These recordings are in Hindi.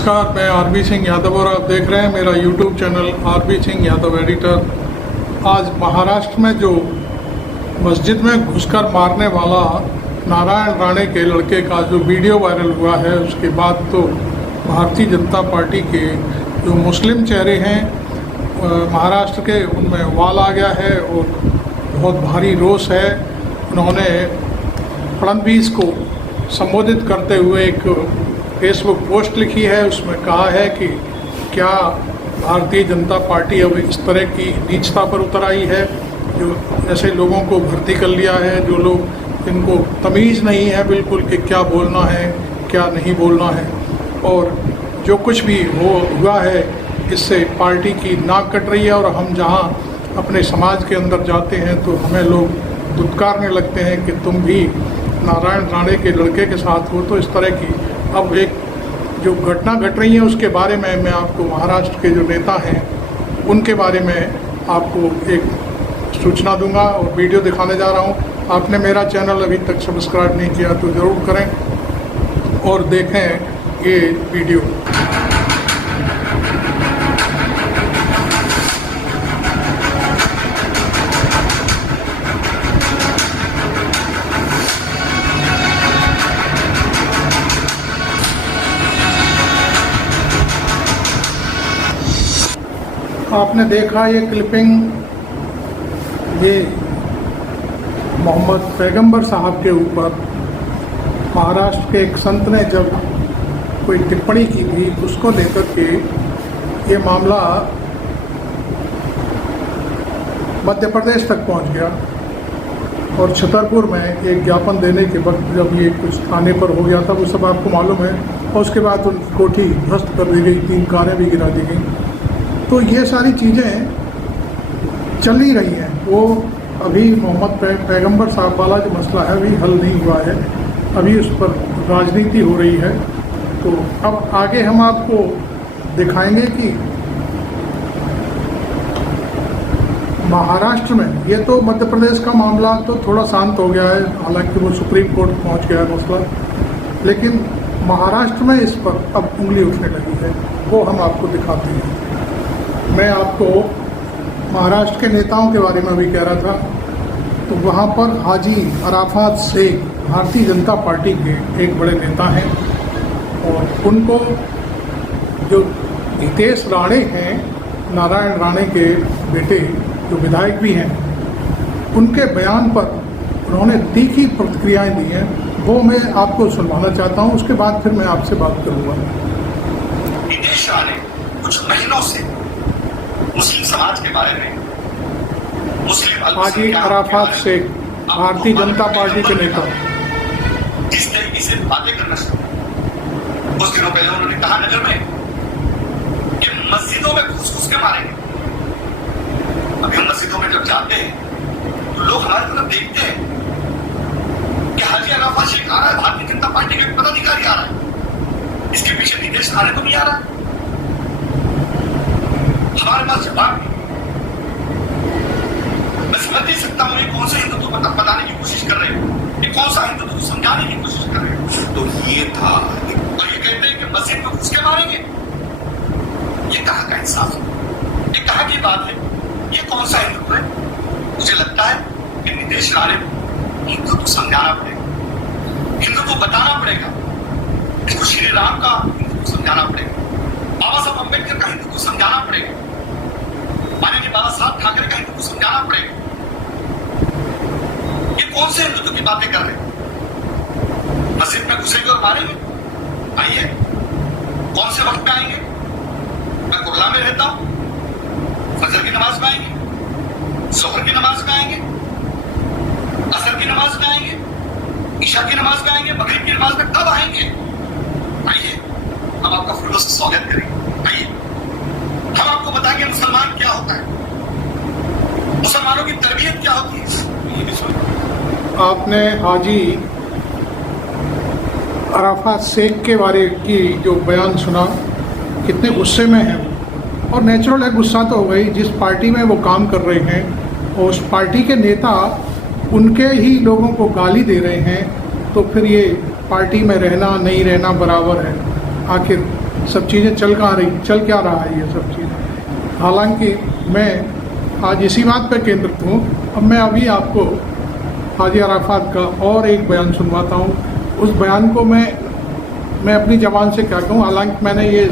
नमस्कार, मैं आरबी सिंह यादव और आप देख रहे हैं मेरा YouTube channel RB Singh Yadav editor. आज महाराष्ट्र में जो मस्जिद में घुसकर मारने वाला नारायण राणे के लड़के का जो वीडियो वायरल हुआ है, उसके बाद तो भारतीय जनता पार्टी के जो मुस्लिम चेहरे हैं महाराष्ट्र के, उनमें वाल आ गया है और बहुत भारी रोष है। उन्होंने फडणवीस को संबोधित करते हुए एक फेसबुक पोस्ट लिखी है। उसमें कहा है कि क्या भारतीय जनता पार्टी अब इस तरह की नीचता पर उतर आई है, जो ऐसे लोगों को भर्ती कर लिया है, जो लोग इनको तमीज़ नहीं है बिल्कुल कि क्या बोलना है क्या नहीं बोलना है। और जो कुछ भी हुआ है, इससे पार्टी की नाक कट रही है। और हम जहां अपने समाज के अंदर जाते हैं तो हमें लोग दुत्कारने लगते हैं कि तुम भी नारायण राणे के लड़के के साथ हो। तो इस तरह की अब एक जो घटना घट रही है उसके बारे में मैं आपको महाराष्ट्र के जो नेता हैं उनके बारे में आपको एक सूचना दूंगा और वीडियो दिखाने जा रहा हूं। आपने मेरा चैनल अभी तक सब्सक्राइब नहीं किया तो ज़रूर करें और देखें ये वीडियो। आपने देखा ये क्लिपिंग, ये मोहम्मद पैगंबर साहब के ऊपर महाराष्ट्र के एक संत ने जब कोई टिप्पणी की थी, उसको लेकर के ये मामला मध्य प्रदेश तक पहुंच गया। और छतरपुर में एक ज्ञापन देने के वक्त जब ये कुछ थाने पर हो गया था, वो सब आपको मालूम है। और उसके बाद उनकी कोठी ध्वस्त कर दी गई, 3 कारें भी गिरा दी गई। तो ये सारी चीज़ें चल ही रही हैं। वो अभी मोहम्मद पैगंबर साहब वाला जो मसला है अभी हल नहीं हुआ है, अभी उस पर राजनीति हो रही है। तो अब आगे हम आपको दिखाएंगे कि महाराष्ट्र में, ये तो मध्य प्रदेश का मामला तो थोड़ा शांत हो गया है, हालांकि वो सुप्रीम कोर्ट पहुंच गया है मसला, लेकिन महाराष्ट्र में इस पर अब उंगली उठने लगी है। वो हम आपको दिखाते हैं। मैं आपको महाराष्ट्र के नेताओं के बारे में भी कह रहा था, तो वहाँ पर हाजी अराफात शेख भारतीय जनता पार्टी के एक बड़े नेता हैं। और उनको जो हितेश राणे हैं, नारायण राणे के बेटे जो विधायक भी हैं, उनके बयान पर उन्होंने तीखी प्रतिक्रियाएं दी हैं। वो मैं आपको सुनवाना चाहता हूं, उसके बाद फिर मैं आपसे बात करूंगा। हितेश राणे कुछ महीनों से मुस्लिम समाज के बारे में, मुस्लिम हाजी अराफात शेख भारतीय जनता पार्टी के नेता जिस तरीके से बातें करना शुरू, कुछ दिनों पहले उन्होंने कहा नगर में कि मस्जिदों में घुस के मारेंगे। अभी हम मस्जिदों में जब जाते हैं तो लोग हमारी तरफ देखते हैं कि हाजी अराफात शेख आ रहा है, भारतीय जनता पार्टी के पदाधिकारी आ रहा है, इसके पीछे हितेश राणे को भी आ रहा है। हमारे पास जवाब नहीं। मैं समझ नहीं सकता हूं ये कौन सा हिंदुत्व बताने की कोशिश कर रहे हो, ये कौन सा हिंदुत्व को समझाने की कोशिश कर रहे हो। तो ये था, तो ये कहते हैं कि मस्जिद में घुस के मारेंगे। ये कहाँ का इंसाफ है, ये कहाँ की बात है, ये कौन सा हिंदुत्व है। मुझे लगता है कि हितेश राणे को हिंदुत्व समझाना पड़ेगा, हिंदुत्व बताना पड़ेगा, इसको श्री राम का हिंदुत्व समझाना पड़ेगा, बाबा साहब अम्बेडकर का हिंदुत्व समझाना पड़ेगा, माननीय बाबा साहब ठाकरे का हिंदुत्व समझाना पड़ेगा। ये कौन से हिंदुत्व की बातें कर रहे हैं। मस्जिद में घुसेंगे और मारेंगे। आइए, कौन से वक्त में आएंगे। मैं कुर्ला में रहता हूं, फजर की नमाज में आएंगे, जोहर की नमाज में आएंगे, असर की नमाज में आएंगे, ईशा की नमाज में आएंगे, मगरिब की नमाज में कब आएंगे। आइए, हम आपका फूलों से स्वागत करेंगे। आइए, हम आपको बताएंगे मुसलमान क्या होता है, मुसलमानों की तरबियत क्या होती है। आपने हाजी अराफात शेख के बारे की जो बयान सुना, कितने गुस्से में है वो। और नेचुरल है, गुस्सा तो हो गई। जिस पार्टी में वो काम कर रहे हैं और उस पार्टी के नेता उनके ही लोगों को गाली दे रहे हैं, तो फिर ये पार्टी में रहना नहीं रहना बराबर है। आखिर सब चीज़ें चल क्या रहा है ये सब चीज़। हालांकि मैं आज इसी बात पर केंद्रित हूँ। अब मैं अभी आपको हाजी अराफात का और एक बयान सुनवाता हूँ। उस बयान को मैं अपनी ज़बान से क्या कहूँ। हालांकि मैंने ये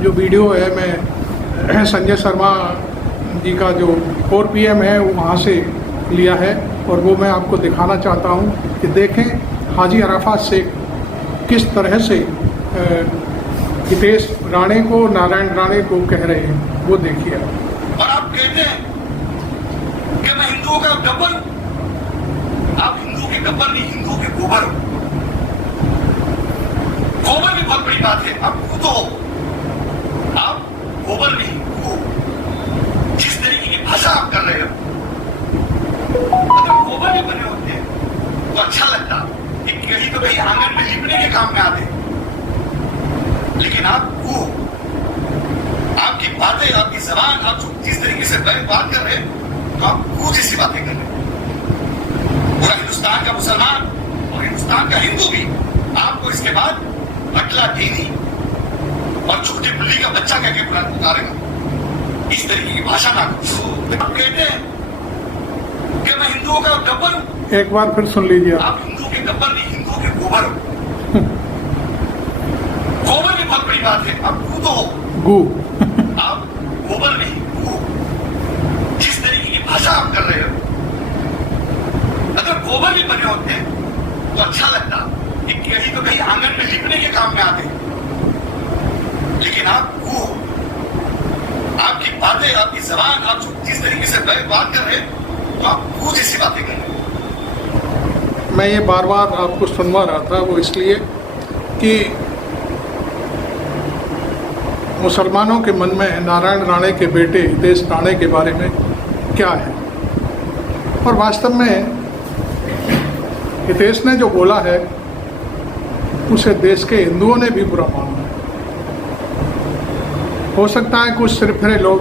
जो वीडियो है मैं संजय शर्मा जी का जो 4 PM है वो वहाँ से लिया है और वो मैं आपको दिखाना चाहता हूँ कि देखें हाजी अराफात से किस तरह से हितेश राणे को, नारायण राणे को कह रहे हैं, वो देखिए। और आप कहते हैं कि मैं हिंदुओं का गब्बर हूं। आप हिंदू के गब्बर नहीं, हिंदुओं के गोबर हो। गोबर भी बहुत बड़ी बात है। आप खुद हो, आप गोबर नहीं हो। जिस तरीके की भाषा आप कर रहे हो, अगर गोबर भी बने होते तो अच्छा लगता कि कहीं तो कहीं आंगन में लिपने के काम में आते। लेकिन आप वो, आपकी बातें, आपकी जबान, आप जिस तरीके से बात कर रहे हैं, तो आप वो जैसी बातें कर रहे हैं। पूरा हिंदुस्तान का मुसलमान और हिंदुस्तान का हिंदू भी आपको इसके बाद अटला टीनी और छोटी बिल्ली का बच्चा कह के पुकारेगा। इस तरीके की भाषा ना करो। आप कहते हैं कि मैं हिंदुओं का गब्बर हूं। एक बार फिर सुन लीजिए। आप हिंदू के गब्बर नहीं, हिंदुओं के गोबर हो। गोबर भी बहुत बड़ी बात है। आप खुद हो, गु आप गोबर नहीं, गु। जिस तरीके की भाषा आप कर रहे हो, अगर गोबर भी बने होते तो अच्छा लगता कि कहीं तो कहीं आंगन में लिपने के काम में आते। लेकिन आप गु, आपकी बातें, आपकी जबान, आप जिस तरीके से बात कर रहे हैं, तो आप गु जैसी बातें कर रहे हैं। मैं ये बार बार आपको सुनवा रहा था, वो इसलिए कि मुसलमानों के मन में नारायण राणे के बेटे हितेश राणे के बारे में क्या है। और वास्तव में हितेश ने जो बोला है उसे देश के हिंदुओं ने भी बुरा माना है। हो सकता है कुछ सिरफिरे लोग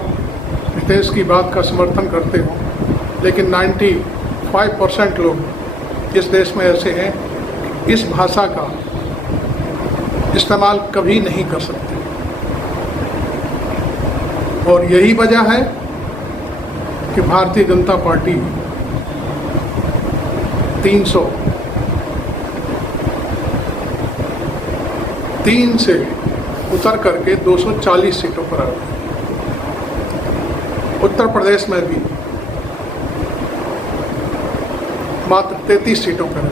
हितेश की बात का समर्थन करते हों, लेकिन 95% लोग इस देश में ऐसे हैं इस भाषा का इस्तेमाल कभी नहीं कर सकते। और यही वजह है कि भारतीय जनता पार्टी 303 से उतर करके 240 सीटों पर आ गई। उत्तर प्रदेश में भी मात्र 33 सीटों पर है।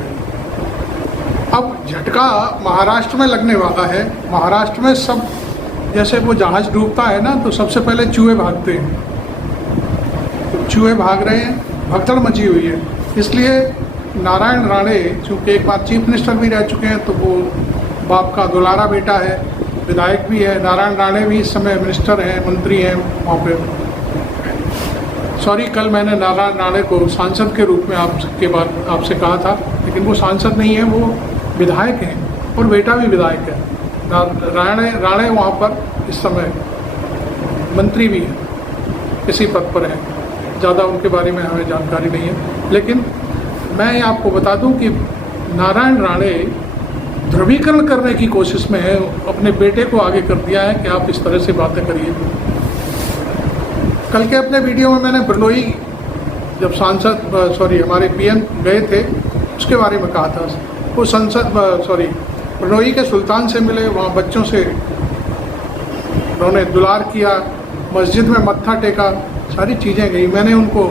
अब झटका महाराष्ट्र में लगने वाला है। महाराष्ट्र में सब जैसे वो जहाज डूबता है ना, तो सबसे पहले चूहे भागते हैं। तो चूहे भाग रहे हैं, भगदड़ मची हुई है। इसलिए नारायण राणे चूँकि एक बार चीफ मिनिस्टर भी रह चुके हैं, तो वो बाप का दुलारा बेटा है, विधायक भी है। नारायण राणे भी इस समय मिनिस्टर हैं, मंत्री हैं वहाँ पे। सॉरी, कल मैंने नारायण राणे को सांसद के रूप में आपसे कहा था, लेकिन वो सांसद नहीं है, वो विधायक हैं और बेटा भी विधायक है। राणे वहाँ पर इस समय मंत्री भी हैं, इसी पद पर हैं। ज़्यादा उनके बारे में हमें जानकारी नहीं है, लेकिन मैं आपको बता दूं कि नारायण राणे ध्रुवीकरण करने की कोशिश में है। अपने बेटे को आगे कर दिया है कि आप इस तरह से बातें करिए। कल के अपने वीडियो में मैंने बिरलोई जब हमारे PM गए थे उसके बारे में कहा था। वो बिरलोई के सुल्तान से मिले, वहाँ बच्चों से उन्होंने दुलार किया, मस्जिद में मत्था टेका, सारी चीज़ें गई। मैंने उनको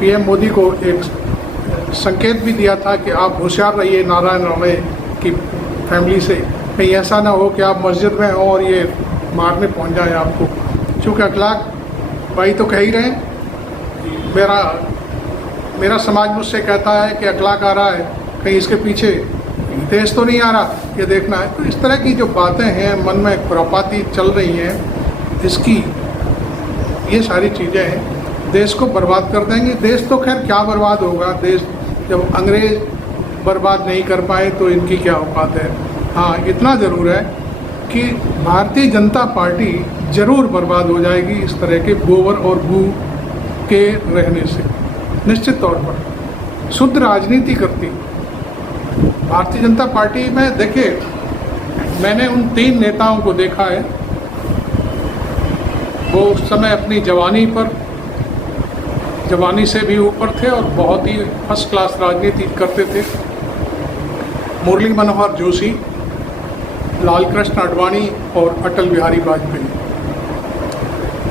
PM मोदी को एक संकेत भी दिया था कि आप होशियार रहिए नारायण राणे की फैमिली से, कहीं ऐसा ना हो कि आप मस्जिद में हो और ये मारने पहुंच जाए आपको। चूँकि अखलाक भाई तो कह ही रहे हैं, मेरा समाज मुझसे कहता है कि अखलाक आ रहा है, कहीं इसके पीछे हितेश तो नहीं आ रहा, ये देखना है। तो इस तरह की जो बातें हैं, मन में खुरापाती चल रही हैं, इसकी ये सारी चीज़ें हैं, देश को बर्बाद कर देंगे। देश तो खैर क्या बर्बाद होगा, देश जब अंग्रेज बर्बाद नहीं कर पाए तो इनकी क्या औकात है। हाँ, इतना ज़रूर है कि भारतीय जनता पार्टी ज़रूर बर्बाद हो जाएगी इस तरह के गोबर और गू के रहने से, निश्चित तौर पर। शुद्ध राजनीति करती भारतीय जनता पार्टी में, देखिए मैंने उन 3 नेताओं को देखा है वो उस समय अपनी जवानी से भी ऊपर थे और बहुत ही फर्स्ट क्लास राजनीति करते थे। मुरली मनोहर जोशी, लाल कृष्ण आडवाणी और अटल बिहारी वाजपेयी।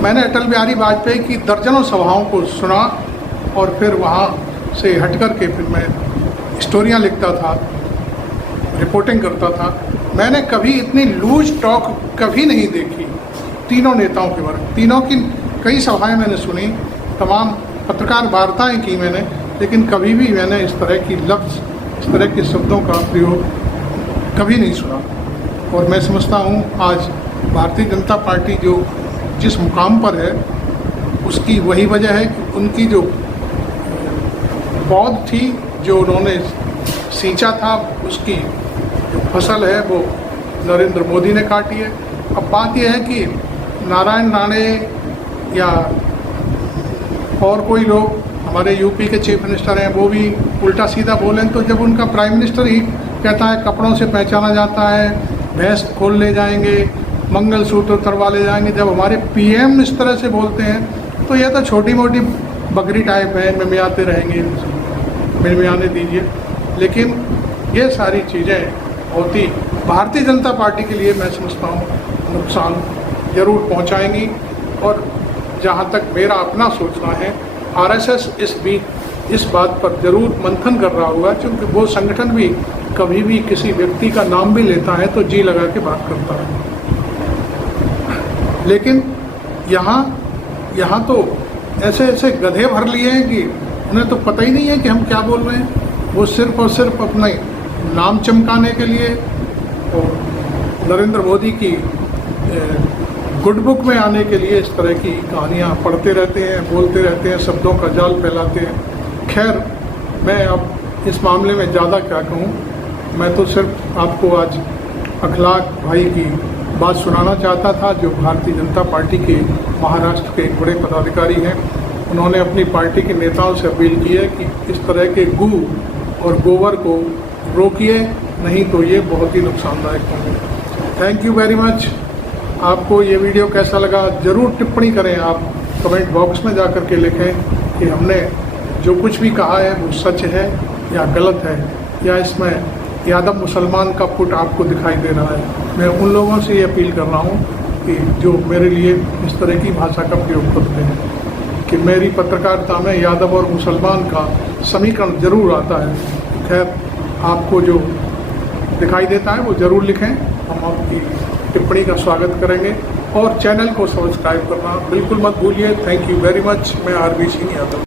मैंने अटल बिहारी वाजपेयी की दर्जनों सभाओं को सुना और फिर वहाँ से हट कर के फिर मैं स्टोरियाँ लिखता था, रिपोर्टिंग करता था। मैंने कभी इतनी लूज टॉक कभी नहीं देखी तीनों नेताओं के बारे में। तीनों की कई सभाएं मैंने सुनी, तमाम पत्रकार वार्ताएं की मैंने, लेकिन कभी भी मैंने इस तरह की लफ्ज़, इस तरह के शब्दों का प्रयोग कभी नहीं सुना। और मैं समझता हूँ आज भारतीय जनता पार्टी जो जिस मुकाम पर है उसकी वही वजह है कि उनकी जो पौध थी, जो उन्होंने सींचा था, उसकी जो फसल है वो नरेंद्र मोदी ने काटी है। अब बात यह है कि नारायण राणे या और कोई लोग, हमारे यूपी के चीफ मिनिस्टर हैं, वो भी उल्टा सीधा बोलें तो जब उनका प्राइम मिनिस्टर ही कहता है कपड़ों से पहचाना जाता है, भैंस खोल ले जाएंगे, मंगलसूत्र उतरवा ले जाएंगे, जब हमारे पीएम इस तरह से बोलते हैं तो यह तो छोटी मोटी बकरी टाइप है, मिमियाते रहेंगे, मिमियाने दीजिए। लेकिन ये सारी चीज़ें होती भारतीय जनता पार्टी के लिए मैं समझता हूँ नुकसान ज़रूर पहुँचाएंगी। और जहाँ तक मेरा अपना सोचना है, आरएसएस इस बात पर ज़रूर मंथन कर रहा होगा, क्योंकि वो संगठन भी कभी भी किसी व्यक्ति का नाम भी लेता है तो जी लगा के बात करता है। लेकिन यहाँ तो ऐसे गधे भर लिए हैं कि उन्हें तो पता ही नहीं है कि हम क्या बोल रहे हैं। वो सिर्फ और सिर्फ अपने नाम चमकाने के लिए और नरेंद्र मोदी की गुड बुक में आने के लिए इस तरह की कहानियाँ पढ़ते रहते हैं, बोलते रहते हैं, शब्दों का जाल फैलाते हैं। खैर, मैं अब इस मामले में ज़्यादा क्या कहूँ, मैं तो सिर्फ आपको आज अखलाक भाई की बात सुनाना चाहता था, जो भारतीय जनता पार्टी के महाराष्ट्र के एक बड़े पदाधिकारी हैं। उन्होंने अपनी पार्टी के नेताओं से अपील की है कि इस तरह के गू और गोबर को रोकिए, नहीं तो ये बहुत ही नुकसानदायक होंगे। Thank you very much. आपको ये वीडियो कैसा लगा ज़रूर टिप्पणी करें, आप कमेंट बॉक्स में जा कर के लिखें कि हमने जो कुछ भी कहा है वो सच है या गलत है, या इसमें यादव मुसलमान का पुट आपको दिखाई दे रहा है। मैं उन लोगों से ये अपील कर रहा हूँ कि जो मेरे लिए इस तरह की भाषा का प्रयोग करते हैं कि मेरी पत्रकारिता में यादव और मुसलमान का समीकरण ज़रूर आता है। खैर, आपको जो दिखाई देता है वो ज़रूर लिखें, हम आपकी टिप्पणी का स्वागत करेंगे। और चैनल को सब्सक्राइब करना बिल्कुल मत भूलिए। Thank you very much. मैं आरबी सिंह यादव।